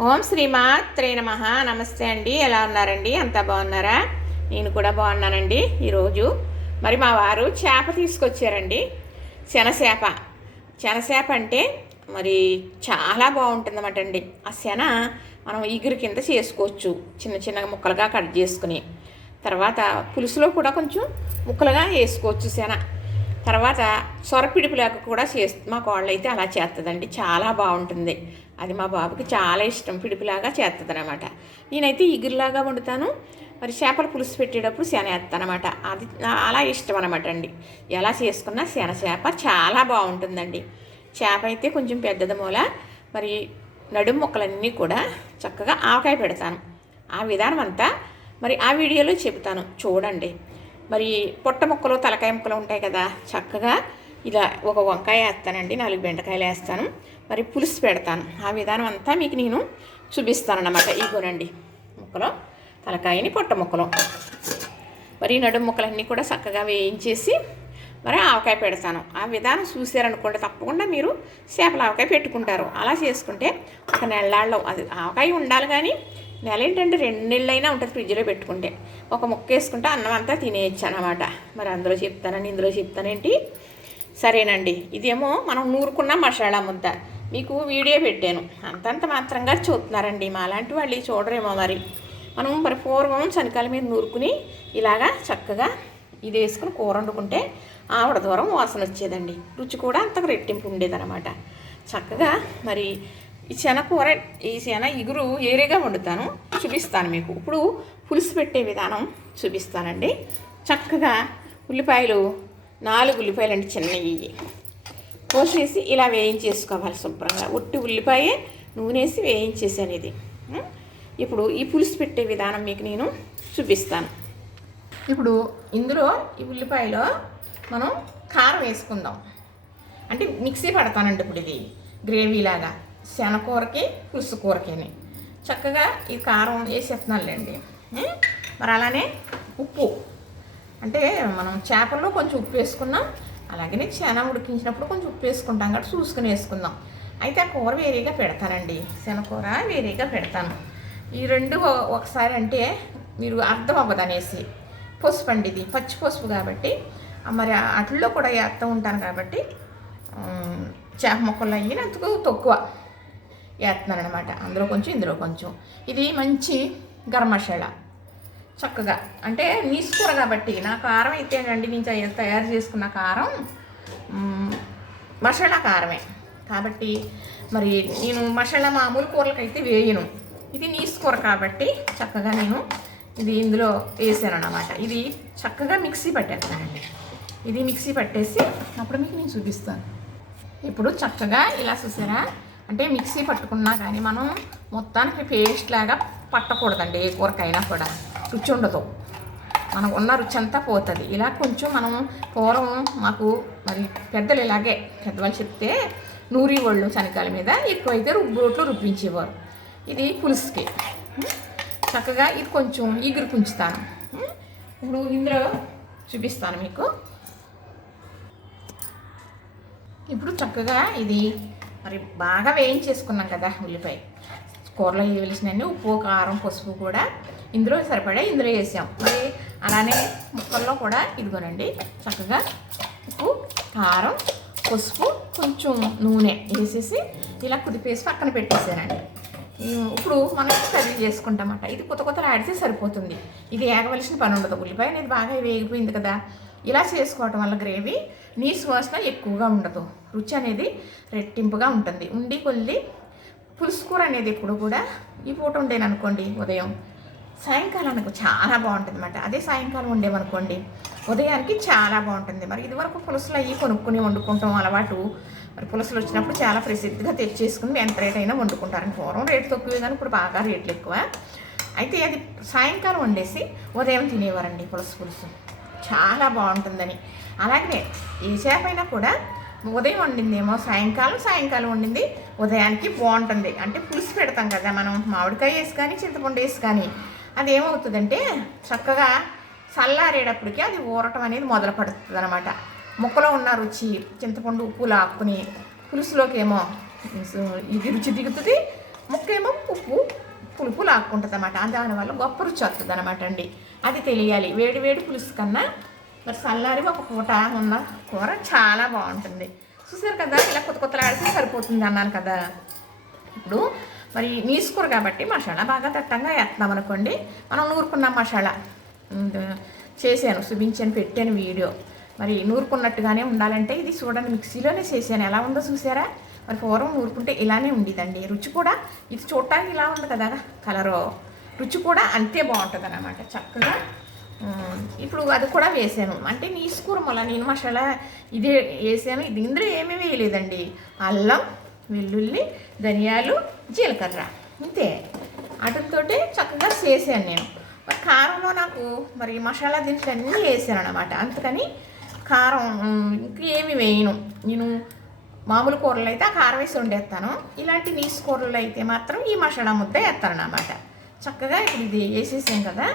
ఓం శ్రీమాత్రే నమ. నమస్తే అండి. ఎలా ఉన్నారండి? అంతా బాగున్నారా? నేను కూడా బాగున్నానండి ఈరోజు. మరి మా వారు చేప తీసుకొచ్చారండి. శనసేప. శనసేప అంటే మరి చాలా బాగుంటుందన్నమాట అండి. ఆ శన మనం ఇగురు కింద చేసుకోవచ్చు. చిన్న చిన్న ముక్కలుగా కట్ చేసుకుని. తర్వాత పులుసులో కూడా కొంచెం ముక్కలుగా వేసుకోవచ్చు శన. తర్వాత సొరపిడుపులాగా కూడా చేస్తు మా కోళ్ళు అయితే అలా చేస్తుందండి చాలా బాగుంటుంది అది మా బాబుకి చాలా ఇష్టం. పిడుపులాగా చేస్తుంది అనమాట నేనైతే ఇగురులాగా వండుతాను. మరి చేపల పులుసు పెట్టేటప్పుడు శన వేస్తానమాట అది అలా ఇష్టం అనమాట అండి. ఎలా చేసుకున్నా శన చేప చాలా బాగుంటుందండి చేప అయితే కొంచెం పెద్దది మూల. మరి నడుము మొక్కలన్నీ కూడా చక్కగా ఆవకాయ పెడతాను. ఆ విధానం అంతా మరి ఆ వీడియోలో చెబుతాను. చూడండి. మరి పొట్ట ముక్కలు తలకాయ ముక్కలు ఉంటాయి కదా చక్కగా ఇలా ఒక వంకాయ వేస్తానండి నాలుగు బెండకాయలు వేస్తాను. మరి పులుసు పెడతాను. ఆ విధానం అంతా మీకు నేను చూపిస్తాను అన్నమాట ఇగోనండి ముక్కలు తలకాయని పొట్ట ముక్కలు. మరి నడుము ముక్కలన్నీ కూడా చక్కగా వేయించేసి మరి ఆవకాయ పెడతాను. ఆ విధానం చూసారనుకోండి తప్పకుండా మీరు చేపల ఆవకాయ పెట్టుకుంటారు. అలా చేసుకుంటే ఒక నెలల్లో అది ఆవకాయ ఉండాలి కానీ నెల ఏంటంటే రెండు నెలలైనా ఉంటుంది ఫ్రిడ్జ్లో పెట్టుకుంటే. ఒక ముక్క వేసుకుంటే అన్నం అంతా తినేయచ్చు అనమాట మరి అందులో చెప్తానండి ఇందులో చెప్తానేంటి? సరేనండి. ఇదేమో మనం నూరుకున్న మసాలా ముద్ద. మీకు వీడియో పెట్టాను. అంతంత మాత్రంగా చూస్తున్నారండి మా మాలాంటి వాళ్ళు చూడరేమో మరి. మనం మరి పూర్వం చనికాల మీద నూరుకుని ఇలాగా చక్కగా ఇది వేసుకుని కూర వండుకుంటే ఆవిడ దూరం వాసన వచ్చేదండి. రుచి కూడా అంతకు రెట్టింపు ఉండేదన్నమాట చక్కగా మరి ఈ శన కూర ఈ శన ఇగురు ఏరేగా వండుతాను? చూపిస్తాను మీకు. ఇప్పుడు పులుసు పెట్టే విధానం చూపిస్తానండి. చక్కగా ఉల్లిపాయలు నాలుగు ఉల్లిపాయలు అంటే చిన్నవి. కోసేసి ఇలా వేయించేసుకోవాలి శుభ్రంగా. ఒట్టి ఉల్లిపాయే నూనెసి వేయించేసాను ఇది ఇప్పుడు ఈ పులుసు పెట్టే విధానం మీకు నేను చూపిస్తాను. ఇప్పుడు ఇందులో ఈ ఉల్లిపాయలో మనం కారం వేసుకుందాం. అంటే మిక్సీ పడతానండి ఇప్పుడు ఇది. గ్రేవీలాగా. శనకూరకి పులుసు కూరకిని చక్కగా ఈ కారం వేసేస్తున్నానులేండి. మరి అలానే ఉప్పు. అంటే మనం చేపల్లో కొంచెం ఉప్పు వేసుకున్నాం అలాగనే శన ఉడికించినప్పుడు కొంచెం ఉప్పు వేసుకుంటాం కాబట్టి చూసుకుని వేసుకుందాం. అయితే ఆ కూర వేరేగా పెడతానండి. శనకూర వేరేగా పెడతాను. ఈ రెండు ఒకసారి అంటే మీరు అర్థం అవ్వదు అనేసి పసుపు అండి ఇది పచ్చి పసుపు కాబట్టి మరి అట్లలో కూడా వేస్తూ ఉంటాను కాబట్టి చేప ముక్కలు అయ్యినందుకు తక్కువ. వేస్తున్నాను అనమాట అందులో కొంచెం ఇందులో కొంచెం. ఇది మంచి గరం మసాలా చక్కగా. అంటే నీసు కూర కాబట్టి నా కారం అయితే అండి నేను తయారు చేసుకున్న కారం మసాలా కారమే. కాబట్టి మరి నేను మసాలా మామూలు కూరలకైతే వేయను. ఇది నీసు కూర కాబట్టి చక్కగా నేను ఇది ఇందులో వేసాను అన్నమాట ఇది చక్కగా మిక్సీ పట్టేస్తానండి. ఇది మిక్సీ పట్టేసి అప్పుడు మీకు నేను చూపిస్తాను. ఇప్పుడు చక్కగా ఇలా చూసారా? అంటే మిక్సీ పట్టుకున్నా కానీ మనం మొత్తానికి పేస్ట్ లాగా పట్టకూడదండి ఏ కూరకైనా కూడా. రుచి ఉండదు. మనకు ఉన్న రుచి అంతా పోతుంది. ఇలా కొంచెం మనం పూర్వం మాకు మరి పెద్దలు ఇలాగే పెద్దవాళ్ళు చెప్తే నూరి వాళ్ళు శనకాల మీద ఎక్కువైతే రుబ్బు రోట్లు రుబ్బించేవారు. ఇది పులుసుకి. చక్కగా ఇది కొంచెం ఈగురు పుంచుతాను. ఇప్పుడు ఇందులో చూపిస్తాను మీకు. ఇప్పుడు చక్కగా ఇది మరి బాగా వేయించేసుకున్నాం కదా ఉల్లిపాయ. కూరలో వేయాల్సినన్ని ఉప్పు కారం పసుపు కూడా ఇందులో సరిపడా ఇందులో వేసాం. మరి అలానే ముక్కల్లో కూడా ఇదిగోనండి చక్కగా ఉప్పు కారం పసుపు కొంచెం నూనె వేసేసి ఇలా కుదిపేసి పక్కన పెట్టేసానండి ఇప్పుడు మనం కర్రీ చేసుకుంటామట ఇది కొత్త కొత్తలు ఆడితే సరిపోతుంది. ఇది ఏగవలసిన పని ఉండదు. ఉల్లిపాయ అనేది బాగా వేగిపోయింది కదా. ఇలా చేసుకోవటం వల్ల గ్రేవీ నీసు వాసన ఎక్కువగా ఉండదు. రుచి అనేది రెట్టింపుగా ఉంటుంది. ఉండి కొద్ది పులుసు కూర అనేది ఎప్పుడు కూడా ఈ పూట ఉండేననుకోండి ఉదయం. సాయంకాలానికి చాలా బాగుంటుంది అన్నమాట అదే సాయంకాలం ఉండేమనుకోండి ఉదయానికి చాలా బాగుంటుంది. మరి ఇదివరకు పులుసులు అవి కొనుక్కుని వండుకుంటాం అలవాటు. మరి పులుసులు వచ్చినప్పుడు చాలా ప్రసిద్ధిగా తెచ్చేసుకుని ఎంత రేట్ అయినా వండుకుంటారు. పూర్వం రేటు తక్కువే కానీ ఇప్పుడు బాగా రేట్లు ఎక్కువ. అయితే అది సాయంకాలం వండేసి ఉదయం తినేవారండి పులుసు పులుసు. చాలా బాగుంటుందని. అలాగే ఏ చేప అయినా కూడా ఉదయం వండిందేమో సాయంకాలం సాయంకాలం వండింది ఉదయానికి బాగుంటుంది. అంటే పులుసు పెడతాం కదా మనం మామిడికాయ వేసి కానీ చింతపండు వేసి కానీ. అది ఏమవుతుందంటే చక్కగా చల్లారేటప్పటికి అది ఊరటం అనేది మొదలు పడుతుంది అనమాట ముక్కలో ఉన్న రుచి చింతపండు ఉప్పు లాక్కుని పులుసులోకి ఏమో ఇది రుచి దిగుతుంది ముక్కేమో ఉప్పు పులుపు లాక్కుంటుంది అనమాట దానివల్ల గొప్ప రుచి వస్తుంది అనమాట అండి. అది తెలియాలి. వేడి వేడి పులుసు కన్నా మరి చల్లారి ఒక పూట ఉన్న కూర చాలా బాగుంటుంది. చూసారు కదా ఇలా కొత్త కొత్తలాడితే సరిపోతుంది అన్నాను కదా. ఇప్పుడు మరి నీసుకూర కాబట్టి మసాలా బాగా దట్టంగా వేస్తున్నాం అనుకోండి. మనం నూరుకున్న మసాలా. చేశాను చూపించాను పెట్టాను వీడియో. మరి నూరుకున్నట్టుగానే ఉండాలంటే ఇది చూడండి మిక్సీలోనే చేశాను. ఎలా ఉందో చూసారా? మరి పూర్వం నూరుకుంటే ఇలానే ఉండేదండి. రుచి కూడా ఇది చూడటానికి ఇలా ఉంది కదా కలరు. రుచి కూడా అంతే బాగుంటుంది అనమాట చక్కగా ఇప్పుడు అది కూడా వేసాను. అంటే నీసుకూర మళ్ళీ నేను మసాలా ఇదే వేసాను. ఇది ఇందులో ఏమీ వేయలేదండి. అల్లం వెల్లుల్లి ధనియాలు జీలకర్ర. ఇంతే. వాటితో చక్కగా చేసాను నేను. మరి కారంలో నాకు మరి మసాలా దినుసులు అన్నీ వేసాను అనమాట అందుకని కారం ఇంకేమి వేయను. నేను మామూలు కూరలు అయితే ఆ కారం వేసి వండేస్తాను. ఇలాంటి నీసు కూరలు అయితే మాత్రం ఈ మసాలా ముద్ద వేస్తాను అన్నమాట చక్కగా ఇప్పుడు ఇది వేసేసాం కదా.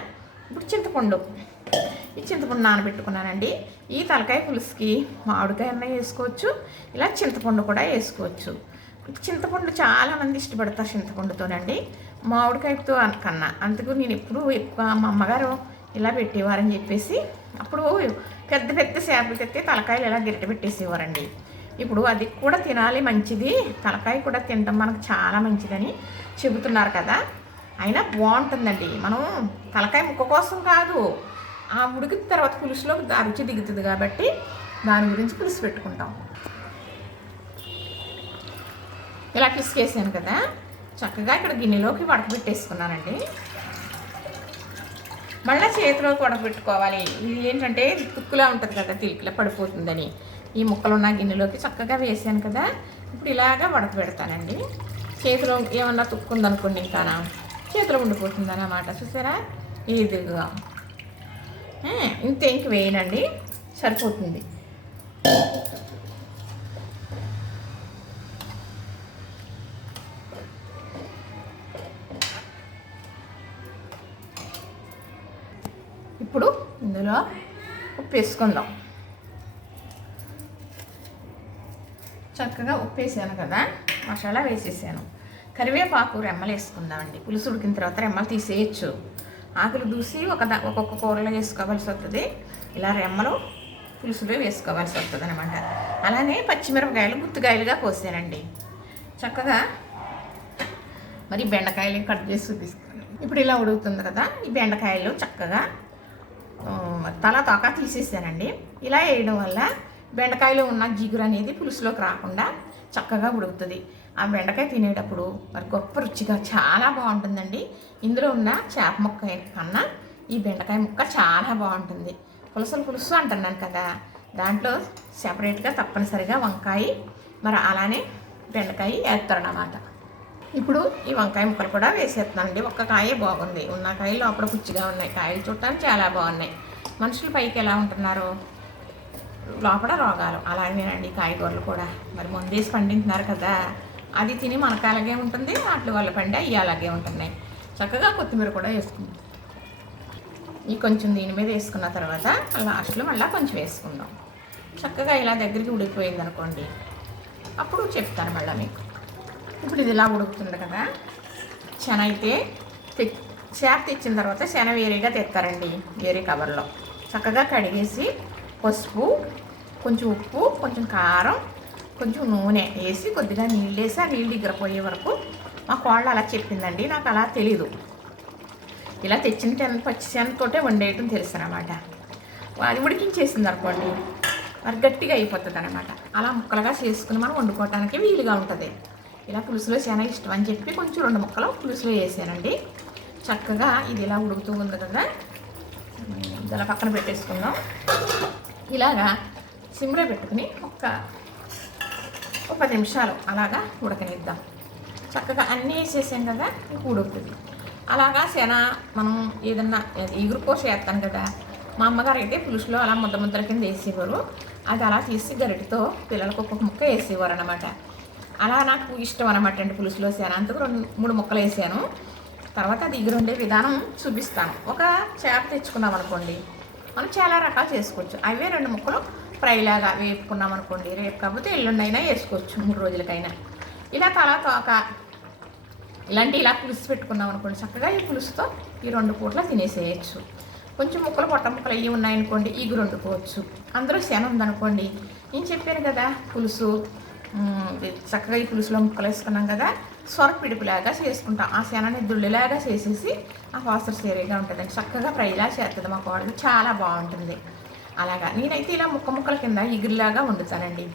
ఇప్పుడు చింతపండు. ఈ చింతపండు నానబెట్టుకున్నానండి. ఈ తలకాయ పులుసుకి మామిడికాయ అన్న వేసుకోవచ్చు. ఇలా చింతపండు కూడా వేసుకోవచ్చు. చింతపండు చాలామంది ఇష్టపడతారు చింతపండుతోనండి. మామిడికాయతో కన్నా. అందుకు నేను ఎప్పుడూ ఎక్కువ మా అమ్మగారు ఇలా పెట్టేవారని చెప్పేసి అప్పుడు పెద్ద పెద్ద చేపలు తెస్తే తలకాయలు ఇలా గిరిట పెట్టేసేవారండి. ఇప్పుడు అది కూడా తినాలి మంచిది. తలకాయ కూడా తినడం మనకు చాలా మంచిదని చెబుతున్నారు కదా. అయినా బాగుంటుందండి. మనం తలకాయ ముక్క కోసం కాదు ఆ ఉడికిన తర్వాత పులుసులో ఆ రుచి దిగుతుంది కాబట్టి దాని గురించి పులుసు పెట్టుకుంటాం. ఇలా పిసికేసాను కదా చక్కగా ఇక్కడ గిన్నెలోకి వడకబెట్టేసుకున్నానండి మళ్ళీ చేతిలోకి వడకబెట్టుకోవాలి ఇది ఏంటంటే తుక్కులా ఉంటుంది కదా తిలికిలా పడిపోతుందని. ఈ ముక్కలు ఉన్న గిన్నెలోకి చక్కగా వేసాను కదా ఇప్పుడు ఇలాగా వడకబెడతానండి చేతిలో ఏమన్నా తుక్కుందనుకోండి ఇంకా చేతిలో ఉండిపోతుంది అన్నమాట చూసారా? ఇదిగా. ఇంత ఇంతే ఇంక వేయనండి. సరిపోతుంది. ఇప్పుడు ఇందులో ఉప్పు వేసుకుందాం. చక్కగా ఉప్పు వేసాను కదా. మసాలా వేసేసాను. కరివేపాకు రెమ్మలు వేసుకుందామండి. పులుసు ఉడికిన తర్వాత రెమ్మలు తీసేయచ్చు. ఆకులు దూసి ఒక ఒక్కొక్క కూరలో వేసుకోవాల్సి వస్తుంది ఇలా రెమ్మలు పులుసులో వేసుకోవాల్సి వస్తుంది అనమాట అలానే పచ్చిమిరపకాయలు గుత్తుకాయలుగా కోసానండి. చక్కగా మరి బెండకాయలు కట్ చేసి చూపిస్తాను ఇప్పుడు ఇలా ఉడుకుతుంది కదా ఈ బెండకాయలు చక్కగా తల తోక తీసేసానండి. ఇలా వేయడం వల్ల బెండకాయలో ఉన్న జిగురు అనేది పులుసులోకి రాకుండా చక్కగా ఉడుకుతుంది. ఆ బెండకాయ తినేటప్పుడు మరి గొప్ప రుచిగా చాలా బాగుంటుందండి. ఇందులో ఉన్న చేప ముక్క కన్నా ఈ బెండకాయ ముక్క చాలా బాగుంటుంది. పులసలు పులుసు అంటున్నాను కదా దాంట్లో సెపరేట్గా తప్పనిసరిగా వంకాయ మరి అలానే బెండకాయ వేస్తారన్నమాట ఇప్పుడు ఈ వంకాయ ముక్కలు కూడా వేసేస్తున్నానండి. ఒక్క కాయే బాగుంది. ఉన్న కాయలు లోపల పుచ్చిగా ఉన్నాయి. కాయలు చూడటానికి చాలా బాగున్నాయి. మనుషులు పైకి ఎలా ఉంటున్నారు? లోపల రోగాలు. అలాగేనండి కాయగూరలు కూడా. మరి ముందేసి పండింటున్నారు కదా అది తిని మనకు అలాగే ఉంటుంది వాటి వల్ల పండి అవి అలాగే ఉంటున్నాయి చక్కగా కొత్తిమీర కూడా వేసుకుందాం. ఈ కొంచెం దీని మీద వేసుకున్న తర్వాత లాస్ట్లో మళ్ళీ కొంచెం వేసుకుందాం. చక్కగా ఇలా దగ్గరికి ఉడికిపోయింది అనుకోండి అప్పుడు చెప్తాను మళ్ళీ మీకు. ఇప్పుడు ఇది ఇలా ఉడుకుతుంది కదా శన అయితే చేప తెచ్చిన తర్వాత శన వేరేగా తెస్తారండి వేరే కవర్లో. చక్కగా కడిగేసి పసుపు కొంచెం ఉప్పు కొంచెం కారం కొంచెం నూనె వేసి కొద్దిగా నీళ్ళు వేసి ఆ నీళ్ళు దగ్గరపోయే వరకు మా కోళ్ళు అలా చెప్పిందండి. నాకు అలా తెలీదు. ఇలా తెచ్చిన టెన్ పచ్చిశనగతోటే వండేయటం తెలుసు అనమాట అది ఉడికించేసింది అనుకోండి మరి గట్టిగా అయిపోతుంది అనమాట అలా ముక్కలుగా చేసుకుని మనం వండుకోవటానికి వీలుగా ఉంటుంది. ఇలా పులుసులో చాలా ఇష్టం అని చెప్పి కొంచెం రెండు ముక్కలు పులుసులో వేసానండి. చక్కగా ఇది ఇలా ఉడుకుతూ ఉంది కదా. ఇలా అలా పక్కన పెట్టేసుకుందాం. ఇలాగా సిమ్లో పెట్టుకుని ఒక ఒక పది నిమిషాలు అలాగా ఉడకనిద్దాం. చక్కగా అన్నీ వేసేసాం కదా ఇంక ఉడుకుతుంది అలాగా శన మనం ఏదన్నా ఎగురుకోసి వేస్తాం కదా మా అమ్మగారు అయితే పులుసులో అలా ముద్ద ముద్దల కింద వేసేవారు. అది అలా తీసి గరిటతో పిల్లలకు ఒక్కొక్క ముక్క వేసేవారు అనమాట అలా నాకు ఇష్టం అనమాట అండి పులుసులో శన. అందుకు రెండు మూడు ముక్కలు వేసాను. తర్వాత అది ఎగురుండే విధానం చూపిస్తాను. ఒక చేప తెచ్చుకున్నాం అనుకోండి. మనం చాలా రకాలు చేసుకోవచ్చు. అవే రెండు ముక్కలు ఫ్రైలాగా వేపుకున్నాం అనుకోండి. రేపు కాకపోతే ఎల్లుండి అయినా వేసుకోవచ్చు మూడు రోజులకైనా. ఇలా తలా తోక ఇలాంటి ఇలా పులుసు పెట్టుకున్నాం అనుకోండి. చక్కగా ఈ పులుసుతో ఈ రెండు పూట్ల తినేసేయచ్చు. కొంచెం ముక్కలు పొట్ట ముక్కలు అవి ఉన్నాయనుకోండి ఇగురు వండుకోవచ్చు. అందరూ శనం ఉందనుకోండి. నేను చెప్పాను కదా పులుసు చక్కగా ఈ పులుసులో ముక్కలు వేసుకున్నాం కదా సొర పిడుపులాగా చేసుకుంటాం. ఆ శనాన్ని దుళ్ళిలాగా చేసేసి ఆ వాసన సేరీగా ఉంటుందండి. చక్కగా ఫ్రైలా చేస్తుంది మా కోడలు. చాలా బాగుంటుంది. అలాగా నేనైతే ఇలా ముక్క ముక్కల కింద ఇగురులాగా వండుతానండి.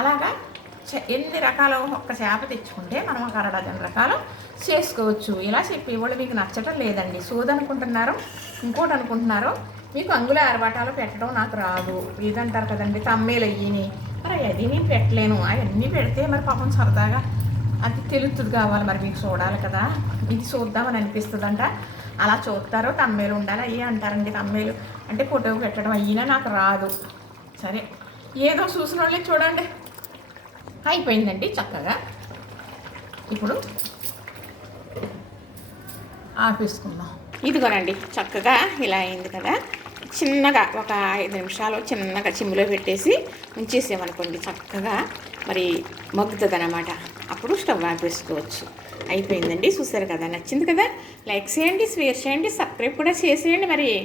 అలాగా ఎన్ని రకాలు ఒక్క చేప తెచ్చుకుంటే మనం ఒక అరడజన్ రకాలు చేసుకోవచ్చు. ఇలా చెప్పి వాళ్ళు మీకు నచ్చటం లేదండి. సోది అనుకుంటున్నారు ఇంకోటి అనుకుంటున్నారు మీకు అంగుల ఆరబాటాలు పెట్టడం నాకు రాదు. ఇదంటారు కదండి? తమ్మేలు అయ్యిని మరి అది నేను పెట్టలేను. అవన్నీ పెడితే మరి పాపం సరదాగా అది తెలుస్తుంది కావాలి మరి మీకు చూడాలి కదా. ఇది చూద్దామని అనిపిస్తుందంట. అలా చూస్తారు. తమ్మేలు ఉండాలి. అయ్యి అంటారండి తమ్మేలు. అంటే ఫోటో పెట్టడం అయినా నాకు రాదు. సరే. ఏదో చూసిన వాళ్ళే చూడండి. అయిపోయిందండి చక్కగా. ఇప్పుడు ఆపేసుకుందాం. ఇదిగోనండి చక్కగా ఇలా అయింది కదా. చిన్నగా ఒక ఐదు నిమిషాలు చిన్నగా చిమ్ములో పెట్టేసి ఉంచేసామనుకోండి చక్కగా మరి మగ్గుతుంది అనమాట అప్పుడు స్టవ్ ఆపేసుకోవచ్చు. అయిపోయిందండి. చూసారు కదా? నచ్చింది కదా? లైక్ చేయండి షేర్ చేయండి సబ్స్క్రైబ్ కూడా చేసేయండి మరి.